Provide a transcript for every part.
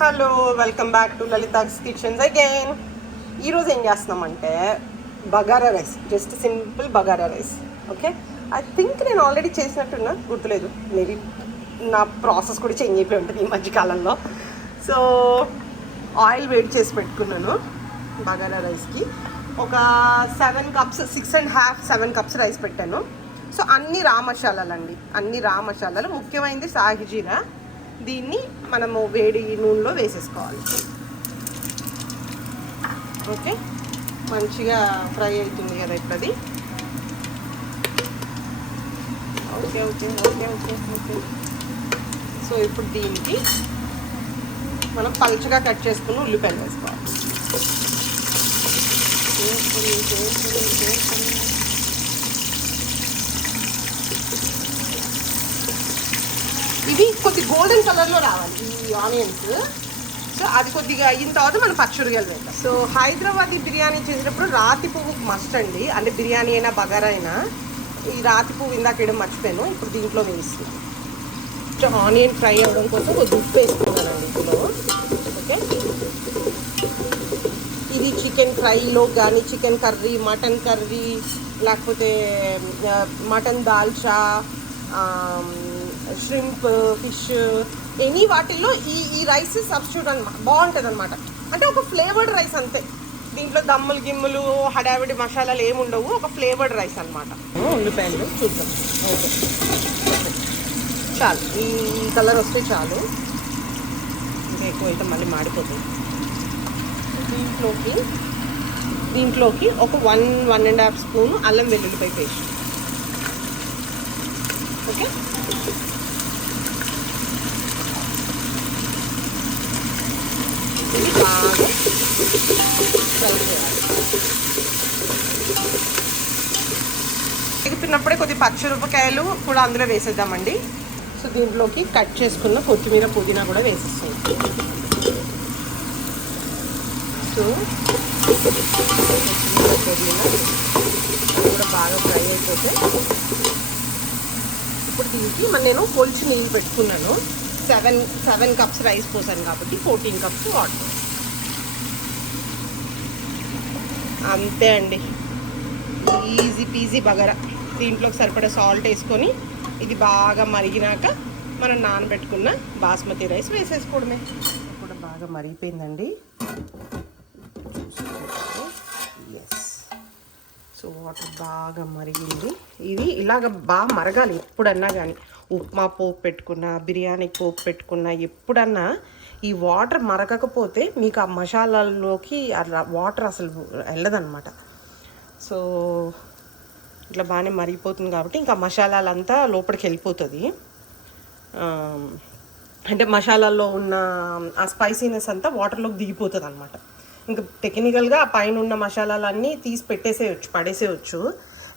Hello, welcome back to Lalitha's kitchens again. ఈరోజు ఏం చేస్తున్నామంటే bagara rice, just simple bagara rice. Okay, I think నేను already చేసినట్టున్నా, గుర్తులేదు. మేబీ నా ప్రాసెస్ కూడా చేంజ్ అయిపోయి ఉంటుంది ఈ మధ్యకాలంలో. సో ఆయిల్ వేడి చేసి పెట్టుకున్నాను బగారా రైస్కి. ఒక 7 కప్స్, 6.5 7 కప్స్ రైస్ పెట్టాను. సో అన్ని రా మసాలాలు అండి, అన్ని రా మసాలాలు. ముఖ్యమైనది సాహి జీరా. దీన్ని మనము వేడి నూనెలో వేసేసుకోవాలి. ఓకే, మంచిగా ఫ్రై అవుతుంది కదా ఇప్పుడు అది. Okay okay okay okay okay. So ఇప్పుడు దీనికి మనం పలుచగా కట్ చేసుకుని ఉల్లిపాయలు వేసుకోవాలి. ఇవి కొద్ది గోల్డెన్ కలర్లో రావాలి ఈ ఆనియన్స్. సో అది కొద్దిగా అయిన తర్వాత మనం పచ్చిమిరపకాయలు వేద్దాం. సో హైదరాబాదీ బిర్యానీ చేసేటప్పుడు రాతి పువ్వు మస్ట్ అండి, అంటే బిర్యానీ అయినా బగారా అయినా. ఈ రాతి పువ్వు ఇందాక వేయడం మర్చిపోయాను, ఇప్పుడు దీంట్లో వేస్తుంది. ఆనియన్ ఫ్రై అవ్వడం కోసం కొద్ది ఉప్పు వేసుకున్నానండి ఇందులో. ఓకే, ఇది చికెన్ ఫ్రైలో కానీ, చికెన్ కర్రీ, మటన్ కర్రీ, లేకపోతే mutton dalcha, shrimp, fish, any వాటిల్లో ఈ రైస్ సబ్స్టిట్యూట్ అనమాట, బాగుంటుంది అనమాట. అంటే ఒక ఫ్లేవర్డ్ రైస్ అంతే. దీంట్లో దమ్ములు గిమ్ములు హడావిడి మసాలాలు ఏమి ఉండవు, ఒక ఫ్లేవర్డ్ రైస్ అనమాట. ఉల్లిపాయలు చూద్దాం. ఓకే, చాలు, ఈ కలర్ వస్తే చాలు, ఇంకా ఎక్కువ అయితే మళ్ళీ మాడిపోతుంది. దీంట్లోకి ఒక 1-1.5 స్పూను అల్లం వెల్లుల్లిపాయ పేస్ట్. ఓకే, ఇది బాగా ఎగుతున్నప్పుడే కొద్ది పచ్చిమిరపకాయలు కూడా అందులో వేసేద్దామండి. సో దీంట్లోకి కట్ చేసుకున్న కొత్తిమీర, పుదీనా కూడా వేసేస్తాం. సో పుదీనా కూడా బాగా ఫ్రై అయిపోతే ఇప్పుడు దీనికి నేను కొలిచి నీళ్ళు పెట్టుకున్నాను. 7 కప్స్ రైస్ పోసాను కాబట్టి 14 కప్స్ వాటర్. అంతే అండి, ఈజీ పీజీ బగారా. దీంట్లోకి సరిపడా సాల్ట్ వేసుకొని ఇది బాగా మరిగినాక మనం నానబెట్టుకున్న బాస్మతి రైస్ వేసేసుకోవడమే. కూడా బాగా మరిగిపోయిందండి. ఎస్, సో వాటర్ బాగా మరిగింది. ఇది ఇలాగ బాగా మరగాలి ఎప్పుడన్నా కానీ. ఉప్మా పోపు పెట్టుకున్నా, బిర్యానీ పోపు పెట్టుకున్నా, ఎప్పుడన్నా ఈ వాటర్ మరగకపోతే మీకు ఆ మసాలాల్లోకి అలా వాటర్ అసలు వెళ్ళదన్నమాట. సో ఇట్లా బాగానే మరిగిపోతుంది కాబట్టి ఇంకా మసాలాలంతా లోపలికి వెళ్ళిపోతుంది. అంటే మసాలాల్లో ఉన్న ఆ స్పైసీనెస్ అంతా వాటర్లోకి దిగిపోతుంది అనమాట. ఇంకా టెక్నికల్గా ఆ పైన ఉన్న మసాలాలన్నీ తీసి పడేసేయచ్చు.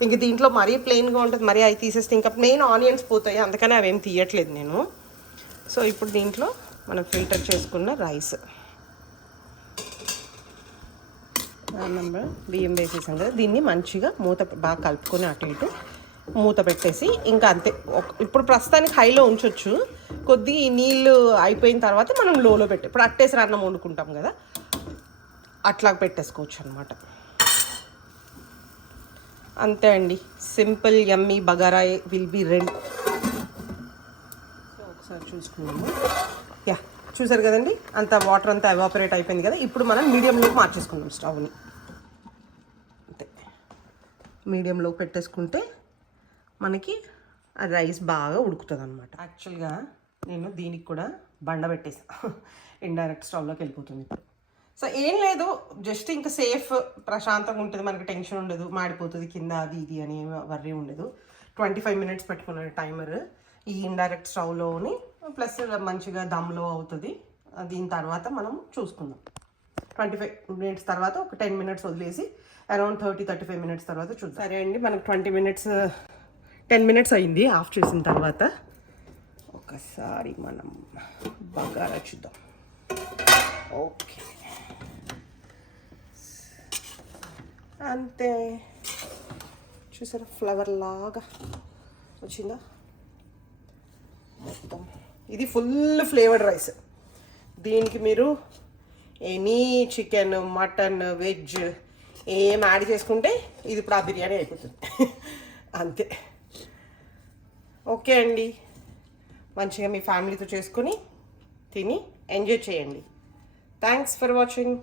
ఇంక దీంట్లో మరీ ప్లెయిన్గా ఉంటుంది, మరీ అవి తీసేస్తే ఇంకా మెయిన్ ఆనియన్స్ పోతాయి, అందుకని అవేం తీయట్లేదు నేను. సో ఇప్పుడు దీంట్లో మనం ఫిల్టర్ చేసుకున్న రైస్, బియ్యం వేసేసాం కదా, దీన్ని మంచిగా మూత బాగా కలుపుకొని అటు ఇటు మూత పెట్టేసి ఇంకా అంతే. ఇప్పుడు ప్రస్తుతానికి హైలో ఉంచవచ్చు, కొద్ది నీళ్ళు అయిపోయిన తర్వాత మనం లోలో ఇప్పుడు అట్టేసి అన్నం వండుకుంటాం కదా, అట్లా పెట్టేసుకోవచ్చు అనమాట. అంతే అండి, simple yummy bagara will be ready. ఒకసారి చూసుకున్నాము. యా, చూసారు కదండి, అంత వాటర్ అంతా ఎవాపరేట్ అయిపోయింది కదా. ఇప్పుడు మనం మీడియంలోకి మార్చేసుకున్నాం స్టవ్ని. అంతే, మీడియంలోకి పెట్టేసుకుంటే మనకి ఆ రైస్ బాగా ఉడుకుతుంది అనమాట. యాక్చువల్గా నేను దీనికి కూడా బండ పెట్టేసాను, ఇండైరెక్ట్ స్టవ్లోకి వెళ్ళిపోతుంది ఇప్పుడు. సో ఏం లేదు, జస్ట్ ఇంకా సేఫ్, ప్రశాంతంగా ఉంటుంది, మనకి టెన్షన్ ఉండదు, మాడిపోతుంది కింద అది ఇది అని వర్రీ ఉండదు. 25 మినిట్స్ పెట్టుకున్నాను టైమర్ ఈ ఇండైరెక్ట్ స్టవ్లోని. ప్లస్ మంచిగా దమ్లో అవుతుంది. దీని తర్వాత మనం చూసుకుందాం. 25 మినిట్స్ తర్వాత ఒక 10 మినిట్స్ వదిలేసి అరౌండ్ 30-35 మినిట్స్ తర్వాత చూద్దాం. సరే అండి, మనకు 10 మినిట్స్ అయింది ఆఫ్ చేసిన తర్వాత. ఒకసారి మనం బగారా చూద్దాం. ఓకే, అంతే, చూసారా ఫ్లవర్ లాగా వచ్చిందా మొత్తం. ఇది ఫుల్ ఫ్లేవర్డ్ రైస్. దీనికి మీరు ఎనీ చికెన్, మటన్, వెజ్ ఏం యాడ్ చేసుకుంటే ఇది ఇప్పుడు ఆ బిర్యానీ అయిపోతుంది. అంతే. ఓకే అండి, మంచిగా మీ ఫ్యామిలీతో చేసుకొని తిని ఎంజాయ్ చేయండి. Thanks for watching.